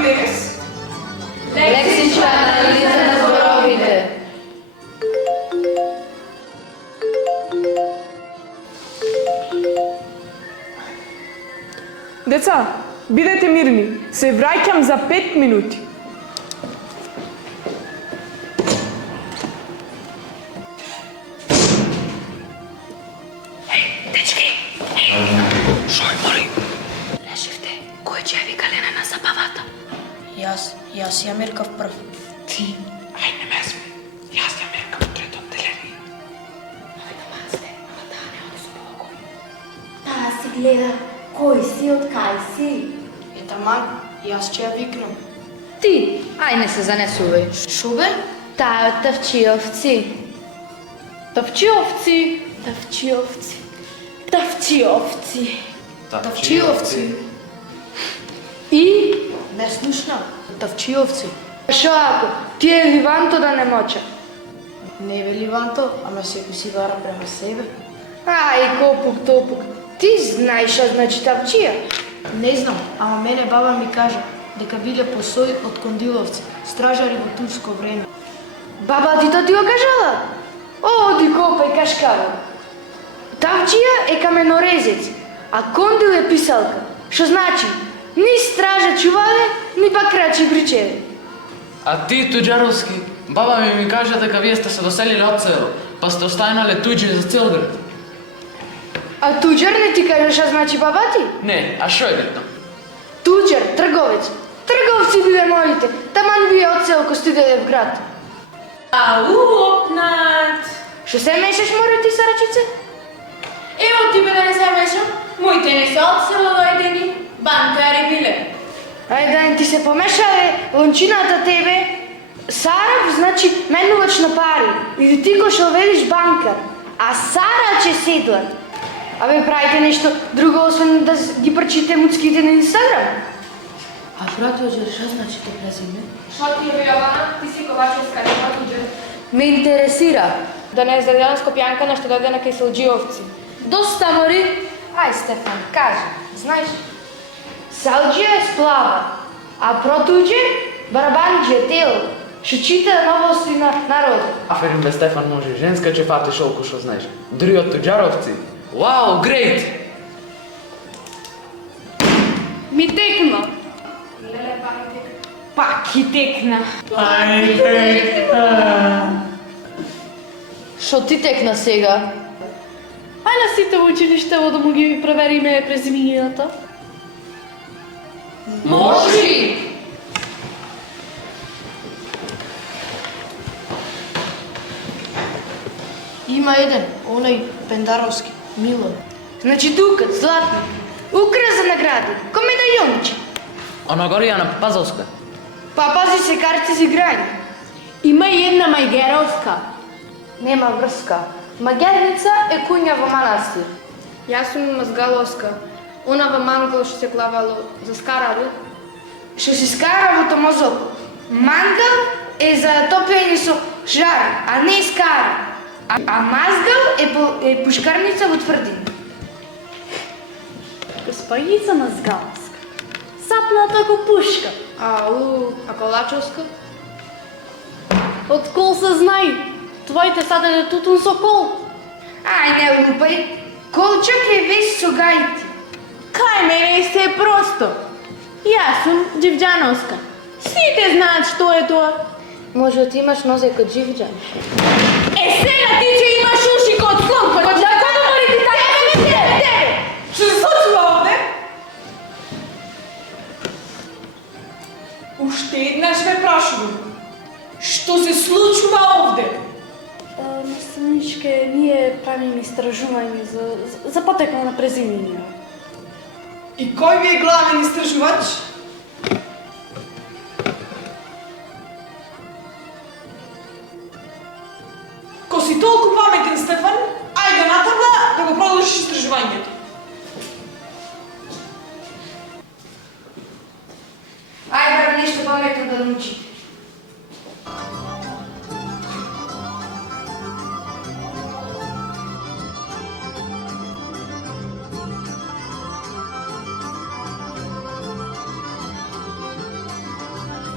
зборови денес? Лексичка анализа на зборовите. Деца, бидете мирни. Се враќам за 5 минути. Јас ја меркав прв. Ти, ај не ме сме. Јас ја меркам трето отделение. Таа си гледа кој си, од кај си. Е таман, јас ќе ја викнам. Ти, ај не се занесувај. Шо бе? Таа е од Тавчиовци. Тавчиовци. Тавчиовци. Тавчиовци. Тавчиовци. И? Не слушнам. Тавчиовци. Шо ако? Тие Ливанто да не моча. Не бе Ливанто, ама секој си бара према себе. Ај, копук, топук. Ти знаеш што значи Тавчија? Не знам, ама мене баба ми кажа дека биле посои од Кондиловци, стражари во турско време. Баба ти то ти го кажала? Оди копај кашкава. Тавчија е каменорезец, а Кондил е писалка. Што значи? Ни стража чувале, ни пак крачи бричеве. А ти, Туџаровски, баба ми кажа дека вие сте се доселили од село, па сте останале туѓи за цел град. А туѓар не ти кажа што значи баба ти? Не, а шо е битно? Туѓар, трговец. Трговци биле моите, таман вие од село ко стиделе в град. Ау, опнат. Што се мешаш, море ти, сарачице? Ево ти бе да не се мешам. Моите не се од село дојдени. Банкари биле. Ајде да не ти се помешале лончината тебе. Сарав значи менувач на пари. Или ти го што велиш банкар. А Сарач е седлар. Абе правите нешто друго освен да ги прчите муцките на Инстаграм? А брат Оџер, што значи тоа презиме? Шо ти е Јована? Ти си Ковачевска, нема туѓе. Ме интересира. Да не издадена Скопјанка на што дојде на Киселџиовци. Доста мори. Ај Стефан, кажи, знаеш? Салџија е сплава, а Протуџер, барабанџија тело, што чита новости на народот. Аферин бе Стефан може, женска ќе фати шолку што знаеш. Дури од Туџаровци. Вау, грейт! Ми текна. Леле, пак и текна. Што ти текна сега? Ај на сите во училиштево да му ги провериме презимињата. Може! Има еден, оној Пендаровски, Милон. Значи Дукат, Златник, укра за награди, ко медајонче. Оногорија на Пазовска. Па пази се карти за играње. Има и една Мајгеровска. Нема врска. Магерница е куња во манастир. Јас сум Мазгаловска. Она во мангал што се плавало за скарали. Што се скара во Томазоп. Мангал е за топење со жар, а не скара. А мазгал е пушкарница во тврдина. Господица Мазгаловска. Сапната ко пушка. Ау, а Колачовска? Од кол се знај. Твоите садене тутун со кол. Ај, не лупај. Колчак е веќе со гајти. Кај мене се е просто. Јас сум Џивџановска. Сите знаат што е тоа. Може да ти имаш нозе кod Џивџан. Е, сега ти ќе имаш уши код слон, код Џивџан. Што се случува овде? Уште еднаш ве прашувам. Што се случува овде? Наставничке, ние правиме истражување за потекло на презимиња. И кој ви е главен истражувач? Ко си толку паметен, Стефан, ајде натамна да го продолжиш истражувањето. Ај, бар нешто паметно да научи.